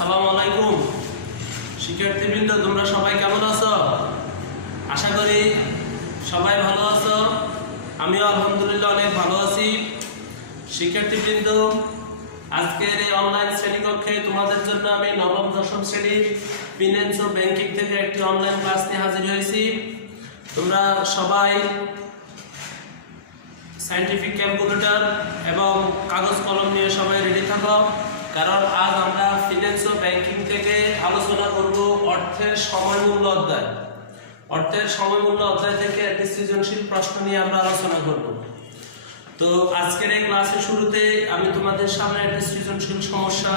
আসসালামু আলাইকুম শিক্ষার্থীবৃন্দ, তোমরা সবাই কেমন আছো? আশা করি সবাই ভালো আছো। আমিও আলহামদুলিল্লাহ অনেক ভালো আছি। শিক্ষার্থীবৃন্দ, আজকের এই অনলাইন শ্রেণীকক্ষে তোমাদের জন্য আমি নবম দশম শ্রেণীর ফিন্যান্স ও ব্যাংকিং থেকে একটি অনলাইন ক্লাস নিয়ে হাজির হয়েছি। তোমরা সবাই সায়েন্টিফিক ক্যালকুলেটর এবং কাগজ কলম নিয়ে সবাই রেডি থাকো, কারণ আজ আমরা ফিন্যান্স ও ব্যাংকিং থেকে আলোচনা করব অর্থের সময়মূল্য অধ্যায়। অর্থের সময়মূল্য অধ্যায় থেকে একটি সৃজনশীল প্রশ্ন নিয়ে আমরা আলোচনা করব। তো আজকের এই ক্লাসের শুরুতে আমি তোমাদের সামনে একটি সৃজনশীল সমস্যা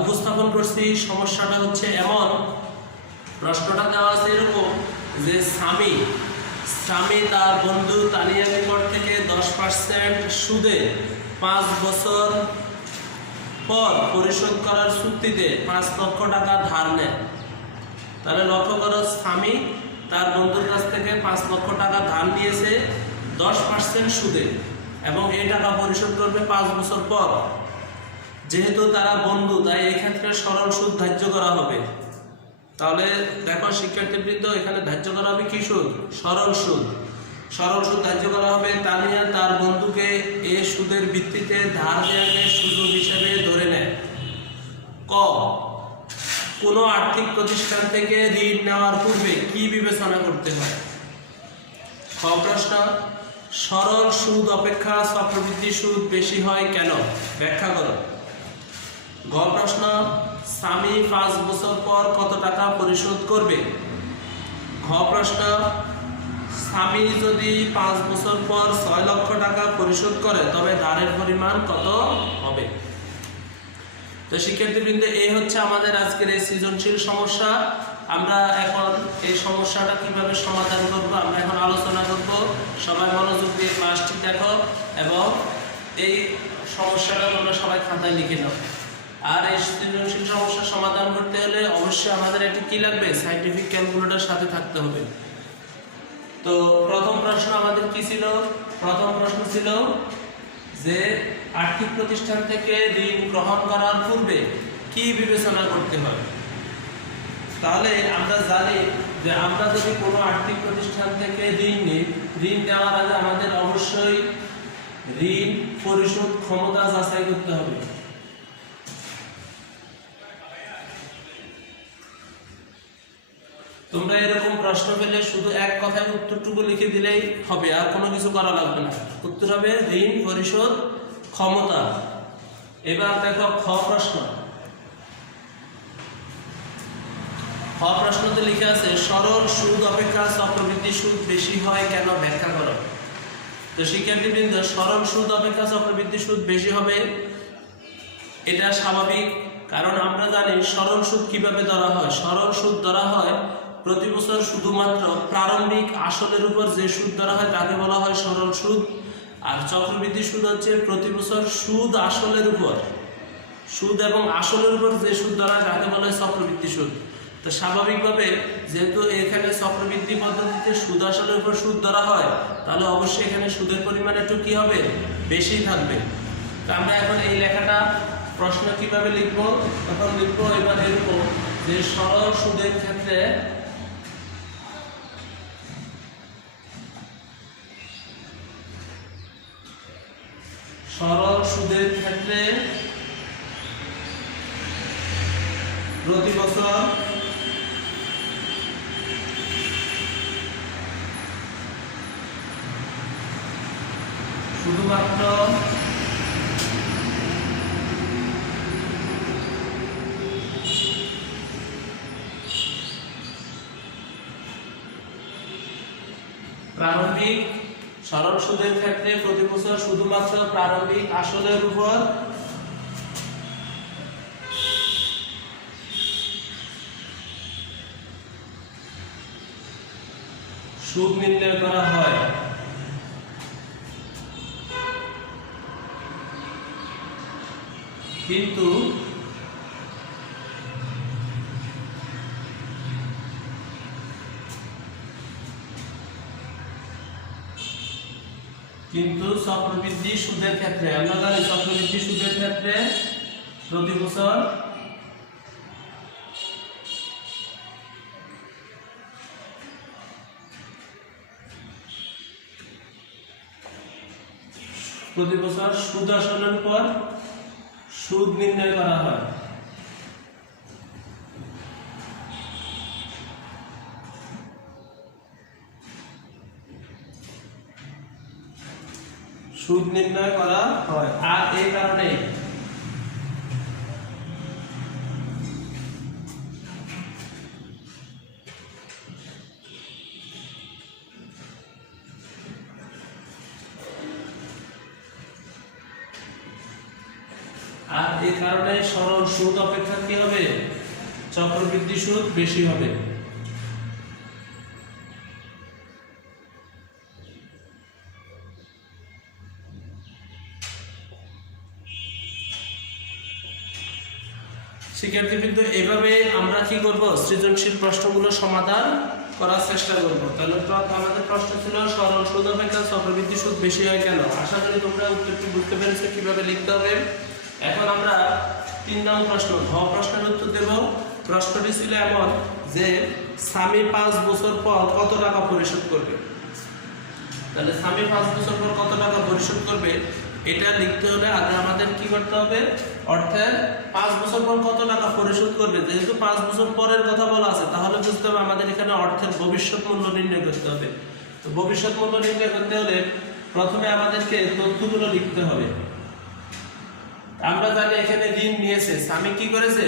উপস্থাপন করছি। সমস্যাটা হচ্ছে এমন, প্রশ্নটা দেওয়া আছে এরকম যে স্বামী তার বন্ধু তানিয়ার নিকট থেকে 10% সুদে 5 বছর পর পরিশোধ করার চুক্তিতে 5 লক্ষ টাকা ধার নেয়। তাহলে লক্ষ্য করো, স্বামী তার বন্ধুর কাছ থেকে 5 লক্ষ টাকা ধার নিয়েছে 10% সুদে এবং এই টাকা পরিশোধ করবে 5 বছর পর। যেহেতু তারা বন্ধু, তাই এই ক্ষেত্রে সরল সুদ ধার্য করা হবে। তাহলে দেখো শিক্ষার্থীবৃন্দ, এখানে ধার্য করা হবে কি সুদ? সরল সুদ। সরল সুদ ধার্য করা হবে। তানিয়া তার বন্ধুকে এ সুদের ভিত্তিতে ধার দেওয়াকে সুযোগ হিসেবে ধরে নেয়। ক, কোনো আর্থিক প্রতিষ্ঠান থেকে ঋণ নেওয়ার পূর্বে কি বিবেচনা করতে হয়? খ প্রশ্ন, সরল সুদ অপেক্ষা চক্রবৃদ্ধি সুদ বেশি হয় কেন? ব্যাখ্যা করো। গ প্রশ্ন, স্বামী 5 বছর পর কত টাকা পরিশোধ করবে? ঘ প্রশ্ন, স্বামী যদি 5 বছর পর 6 লক্ষ টাকা পরিশোধ করে তবে ধারের পরিমাণ কত হবে? তো শিক্ষার্থীবৃন্দ, এই হচ্ছে আমাদের আজকের এই সৃজনশীল সমস্যা। আমরা এখন এই সমস্যাটা কিভাবে সমাধান করব আমরা এখন আলোচনা করব। সবাই মনোযোগ দিয়ে ক্লাসটি দেখো এবং এই সমস্যাটা তোমরা সবাই খাতায় লিখে নাও। আর এই সৃজনশীল সমস্যার সমাধান করতে হলে অবশ্যই আমাদের একটি কি লাগবে? সায়েন্টিফিক ক্যালকুলেটর সাথে থাকতে হবে। তো প্রথম প্রশ্ন আমাদের কি ছিল? প্রথম প্রশ্ন ছিল যে আর্থিক প্রতিষ্ঠান থেকে ঋণ গ্রহণ করার পূর্বে কি বিবেচনা করতে হবে। তাহলে আমরা জানি যে আমরা যদি কোনো আর্থিক প্রতিষ্ঠান থেকে ঋণ নিই, ঋণ নেওয়ার আগে আমাদের অবশ্যই ঋণ পরিশোধ ক্ষমতা যাচাই করতে হবে। তোমরা এরকম প্রশ্ন পেলে শুধু এক কথায় উত্তরটুকু লিখে দিলেই হবে, আর কোনো কিছু করা লাগবে না। উত্তর হবে ঋণ পরিশোধ ক্ষমতা। এবার দেখো খ প্রশ্ন। খ প্রশ্নতে লিখে আছে সরল সুদ অপেক্ষা চক্রবৃদ্ধি সুদ বেশি হয় কেন? ব্যাখ্যা করো। তো শিক্ষার্থীবৃন্দ, সরল সুদ অপেক্ষা চক্রবৃদ্ধি সুদ বেশি হবে এটা স্বাভাবিক, কারণ আমরা জানি সরল সুদ কিভাবে ধরা হয়। সরল সুদ ধরা হয় প্রতি বছর শুধুমাত্র প্রারম্ভিক আসলের উপর যে সুদ ধরা হয় তাকে বলা হয় সরল সুদ। আর চক্রবৃদ্ধি সুদ হচ্ছে প্রতি বছর সুদ আসলের উপর, সুদ এবং আসলের উপর যে সুদ ধরা হয় তাকে বলা হয় চক্রবৃদ্ধি সুদ। তো স্বাভাবিকভাবে যেহেতু এখানে চক্রবৃদ্ধি পদ্ধতিতে সুদ আসলের উপর সুদ ধরা হয়, তাহলে অবশ্যই এখানে সুদের পরিমাণ একটু কি হবে? বেশি থাকবে। তো আমরা এখন এই লেখাটা প্রশ্ন কিভাবে লিখবো? তখন লিখবো এবার এরকম যে সরল সুদের ক্ষেত্রে প্রতি বছর শুধুমাত্র প্রারম্ভিক, সরল সুদের ক্ষেত্রে প্রতি বছর শুধুমাত্র প্রারম্ভিক আসলের উপর সুদ নির্ণয় করা হয়। কিন্তু কিন্তু চক্রবৃদ্ধি সুদের ক্ষেত্রে আমরা জানি চক্রবৃদ্ধি সুদের ক্ষেত্রে প্রতি বছর প্রতি বছর সুদ আসলের পর সুদ নির্ণয় করা হয়। সুদ নির্ণয় করা হয়। আর এই কারণে সরল সুদ অপেক্ষা কি হবে, চক্রবৃদ্ধি সুদ বেশি হবে। শিক্ষার্থীবৃন্দ, এভাবে আমরা কি করব, সৃজনশীল প্রশ্নগুলো সমাধান করার চেষ্টা করব। তাহলে আমাদের প্রশ্ন ছিল সরল সুদ অপেক্ষা চক্রবৃদ্ধি সুদ বেশি হয় কেন। আশা করি তোমরা উত্তরটি বুঝতে পেরেছো কিভাবে লিখতে হবে। এখন আমরা 3 নং প্রশ্ন ঘ প্রশ্নের উত্তর দেব। প্রশ্নটি ছিল এমন যে স্বামী 5 বছর পর কত টাকা পরিশোধ করবে। তাহলে স্বামী 5 বছর পর কত টাকা পরিশোধ করবে এটা লিখতে হলে আগে আমাদের কি করতে হবে, অর্থের 5 বছর পর কত টাকা পরিশোধ করবে। যেহেতু 5 বছর পরের কথা বলা আছে, তাহলে বুঝতে হবে আমাদের এখানে অর্থের ভবিষ্যৎ মূল্য নির্ণয় করতে হবে। তো ভবিষ্যৎ মূল্য নির্ণয় করতে হলে প্রথমে আমাদেরকে তথ্যগুলো লিখতে হবে। আমরা জানি এখানে ঋণ নিয়েছে, স্বামী কি করেছে,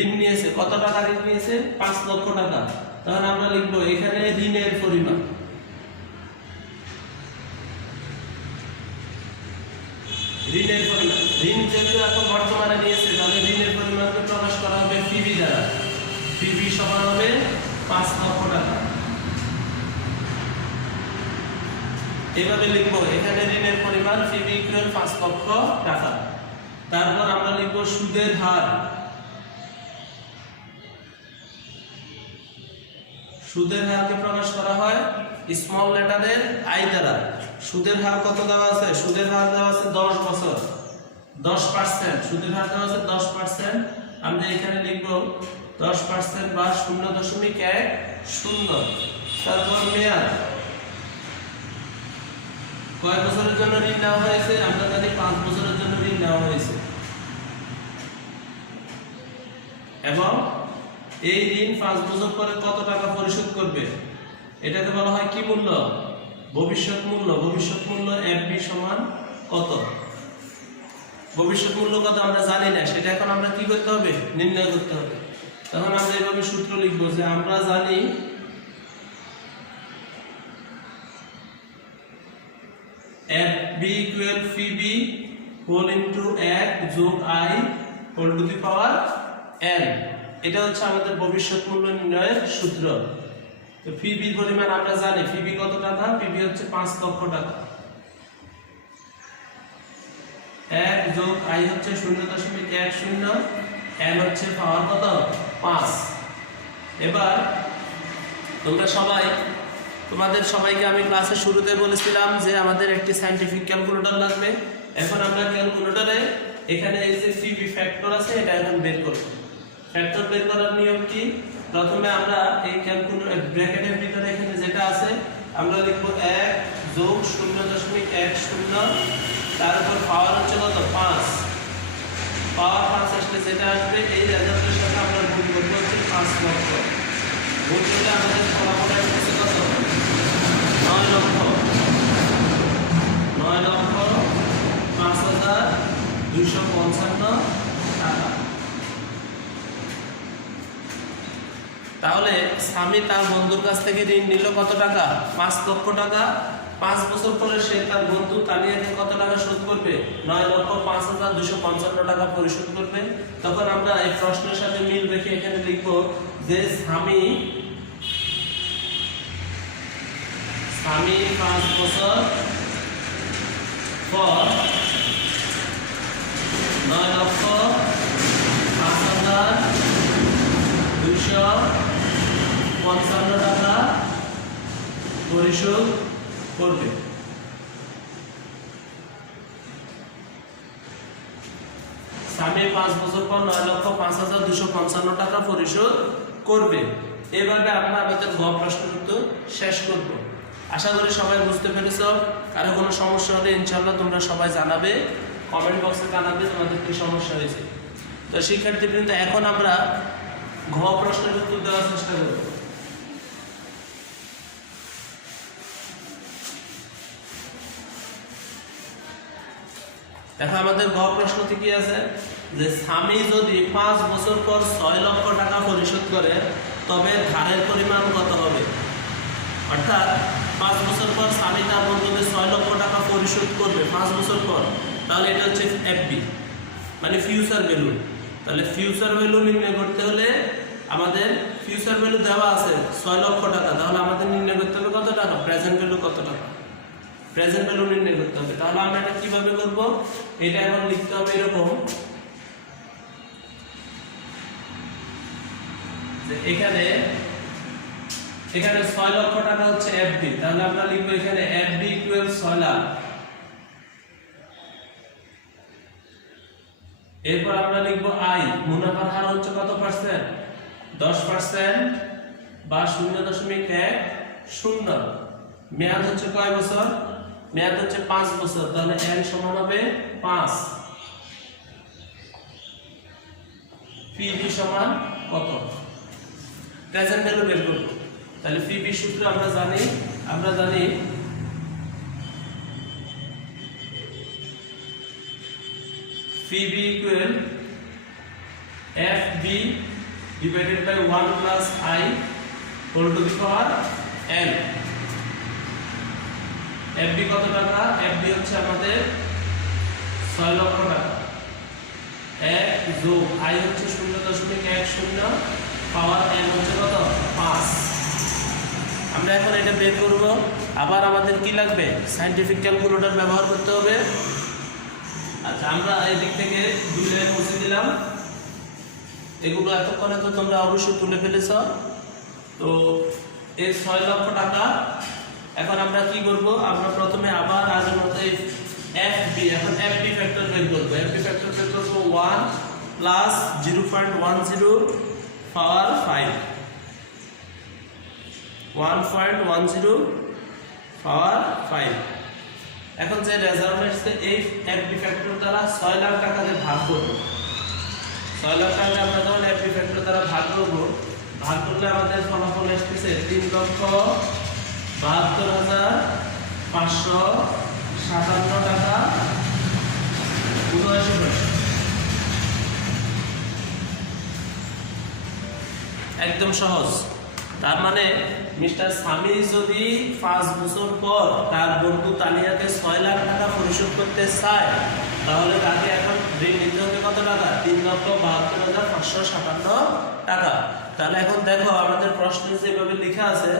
ঋণ নিয়েছে। কত টাকা ঋণ নিয়েছে, 5 লক্ষ টাকা। তখন আমরা লিখবো এখানে ঋণের পরিমাণ, ঋণের পরিমাণ। ঋণ যেহেতু এখন বর্তমানে নিয়েছে, তাহলে ঋণের পরিমাণকে প্রকাশ করা হবে পিবি দ্বারা। পিবি সমান হবে 5 লক্ষ টাকা। এভাবে লিখবো এখানে ঋণের পরিমাণ পিবি ইকুয়াল 5 লক্ষ টাকা। তারপর আমরা লিখবো সুদের হার। সুদের হারকে প্রকাশ করা হয় স্মল লেটারের আই দ্বারা। সুদের হার কত দেওয়া আছে, সুদের হার দেওয়া আছে 10 বছর, 10%। সুদের হার দেওয়া আছে 10%। আমরা এখানে লিখবো 10% বা 0.10। তারপর মেয়াদ, কয় বছরের জন্য ঋণ নেওয়া হয়েছে, আমরা জানি 5 বছরের জন্য ঋণ নেওয়া হয়েছে। এবং এই ঋণ 5 বছর পরে কত টাকা পরিশোধ করবে, এটাকে বলা হয় কি মূল্য, ভবিষ্যৎ মূল্য। ভবিষ্যৎ মূল্য এফবি সমান কত, ভবিষ্যৎ মূল্য কত আমরা জানি না, সেটা এখন আমরা কি করতে হবে, নির্ণয় করতে হবে। তখন আমরা এইভাবে সূত্র লিখব যে আমরা জানি FB equal PB whole into 1 যোগ I whole to the power n। এটা হচ্ছে আমাদের ভবিষ্যৎ মূল্য নির্ণয়ের সূত্র। তো PB এর পরিমাণ আমরা জানি, PB কত টাকা, PB হচ্ছে 5 লক্ষ টাকা। 1 যোগ I হচ্ছে 0.10, n হচ্ছে পাওয়ার কত, 5। এবার তোমাদের সবাইকে আমি ক্লাসের শুরুতে বলেছিলাম যে আমাদের একটি সায়েন্টিফিক ক্যালকুলেটর লাগবে। এখন আমরা ক্যালকুলেটরে এখানে এই যে PB ফ্যাক্টর আছে, এটা এখন বের করব। ফ্যাক্টর বের করার নিয়ম কি, প্রথমে আমরা এই ক্যালকুলেটর ব্র্যাকেটের ভিতরে এখানে যেটা আছে আমরা লিখব 1 যোগ 0.10, তারপর পাওয়ার হচ্ছে কত, 5। পাওয়ার 5 আসলে যেটা আসবে এই রেজাল্টের সাথে আমরা গুণ করব হচ্ছে 5 লক্ষ। গুণ করলে আমাদের ফলাফল আসছে কত, 9 লক্ষ। 9,05,255 টাকা। তাহলে স্বামী তার বন্ধুর কাছ থেকে ঋণ নিল কত টাকা, 5 লক্ষ টাকা। 5 বছর পরে সে তার বন্ধু তানিয়াকে কত টাকা শোধ করবে, 9,05,255 টাকা পরিশোধ করবে। তখন আমরা এই প্রশ্নের সাথে মিল রেখে এখানে লিখব যে স্বামী 5 বছর পর 9,05,255 টাকা পরিশোধ করবে। স্বামী 5 বছর পর 9,05,255 টাকা পরিশোধ করবে। এভাবে আমরা আমাদের গ প্রশ্নের উত্তর শেষ করব। আশা করি সবাই বুঝতে পেরেছো। কারো কোনো সমস্যা হলে ইনশাআল্লাহ তোমরা সবাই জানাবে, কমেন্ট বক্সে জানাবে তোমাদের কি সমস্যা হয়েছে। তো শিক্ষার্থীবৃন্দ, এখন আমরা ঘ প্রশ্নের উত্তর দেওয়ার চেষ্টা করব। দেখো আমাদের ঘ প্রশ্নটি কি আছে, যে স্বামী যদি 5 বছর পর 6 লক্ষ টাকা পরিশোধ করে তবে ধারের পরিমাণ কত হবে। অর্থাৎ 5 বছর পর স্বামী তার বন্ধুকে 6 লক্ষ টাকা পরিশোধ করবে 5 বছর পর, তাহলে এটা হচ্ছে এফবি মানে ফিউচার ভ্যালু। তাহলে ফিউচার ভ্যালু নির্ণয় করতে হলে আমাদের ফিউচার ভ্যালু দেওয়া আছে 6 লক্ষ টাকা, তাহলে আমাদের নির্ণয় করতে হবে কত টাকা, প্রেজেন্ট ভ্যালু কত টাকা, প্রেজেন্ট ভ্যালু নির্ণয় করতে হবে। তাহলে আমরা এটা কিভাবে করব, এটা এখন লিখতে হবে এরকম যে এখানে 6 লক্ষ টাকা হচ্ছে এফডি, তাহলে আমরা লিখব এখানে এফডি ইকুয়াল 6 লাখ। এরপর আমরা লিখব আই, মুনাফার হার হচ্ছে কত পার্সেন্ট, 10% বা 0.10। মেয়াদ হচ্ছে কয় বছর, মেয়াদ হচ্ছে 5 বছর, তাহলে n সমান হবে 5। পিবি সমান কত, প্রেজেন্ট ভ্যালু বের করব। তাহলে পিবি সূত্র আমরা জানি PB equal FB divided by 1 plus I whole to the power n। FB কত টাকা, এফবি হচ্ছে আমাদের 6 লক্ষ টাকা, 1 যোগ আই হচ্ছে 0.10 পাওয়ার n হচ্ছে কত 5। আমরা এখন এটা বের করব। আবার আমাদের কি লাগবে, সায়েন্টিফিক ক্যালকুলেটর ব্যবহার করতে হবে। আচ্ছা, আমরা এই দিক থেকে 2 লাইন মুছে দিলাম। এগুলো এতক্ষণে তো তোমরা অবশ্যই তুলে ফেলেছ। তো এই 6 লক্ষ টাকা এখন আমরা কি করব, আমরা প্রথমে আবার আগের মতো এফবি, এখন এফবি ফ্যাক্টর বের করব। এফবি ফ্যাক্টর বের করব 1 প্লাস 0.10 পাওয়ার 5, 1.10 পাওয়ার 5। এখন যে রেজাল্ট আসছে এই এফবি ফ্যাক্টর দ্বারা 6 লাখ টাকা দিয়ে ভাগ করব। 6 লাখ টাকা আমরা যখন এফবি ফ্যাক্টর দ্বারা ভাগ করব, ভাগ করলে আমাদের ফলাফল আসছে 3,72,557 টাকা 79 পয়সা। একদম সহজ। তার মানে মিস্টার স্বামী যদি 5 বছর পর তার বন্ধু তানিয়াকে 6 লাখ টাকা পরিশোধ করতে চায়, তাহলে তাকে এখন ঋণ নিতে হবে কত টাকা, 3,72,557 টাকা। তাহলে এখন দেখো আমাদের প্রশ্নে যেভাবে লেখা আছে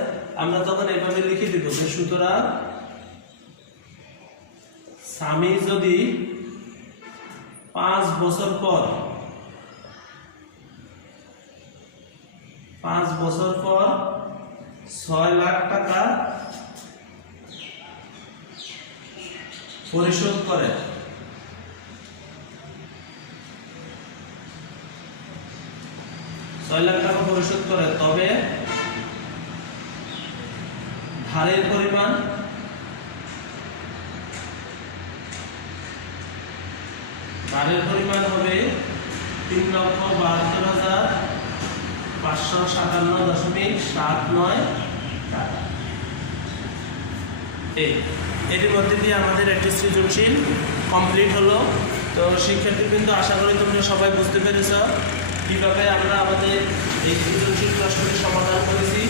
আমরা তখন এইভাবে লিখে দিব যে সুতরাং স্বামী যদি 5 বছর পর 6 লাখ টাকা পরিশোধ করে, তবে ধারের পরিমাণ হবে 3,72,557.79 টাকা। এর মধ্যে দিয়ে আমাদের একটি সৃজনশীল কমপ্লিট হলো। তো শিক্ষার্থীবৃন্দ, আশা করি তোমরা সবাই বুঝতে পেরেছ কিভাবে আমরা আমাদের এই সৃজনশীল প্রশ্নটি সমাধান করেছি।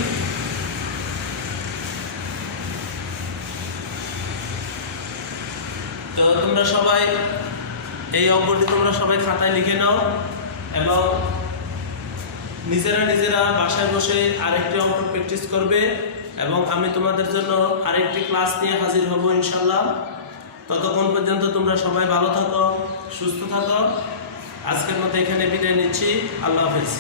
তো তোমরা সবাই এই অঙ্কটি তোমরা সবাই খাতায় লিখে নাও এবং নিজেরা বাসায় বসে আরেকটি অঙ্ক প্র্যাকটিস করবে এবং আমি তোমাদের জন্য আরেকটি ক্লাস নিয়ে হাজির হব ইনশাআল্লাহ। ততক্ষণ পর্যন্ত তোমরা সবাই ভালো থাকো, সুস্থ থাকো। আজকের মতো এখানে বিদায় নিচ্ছি। আল্লাহ হাফেজ।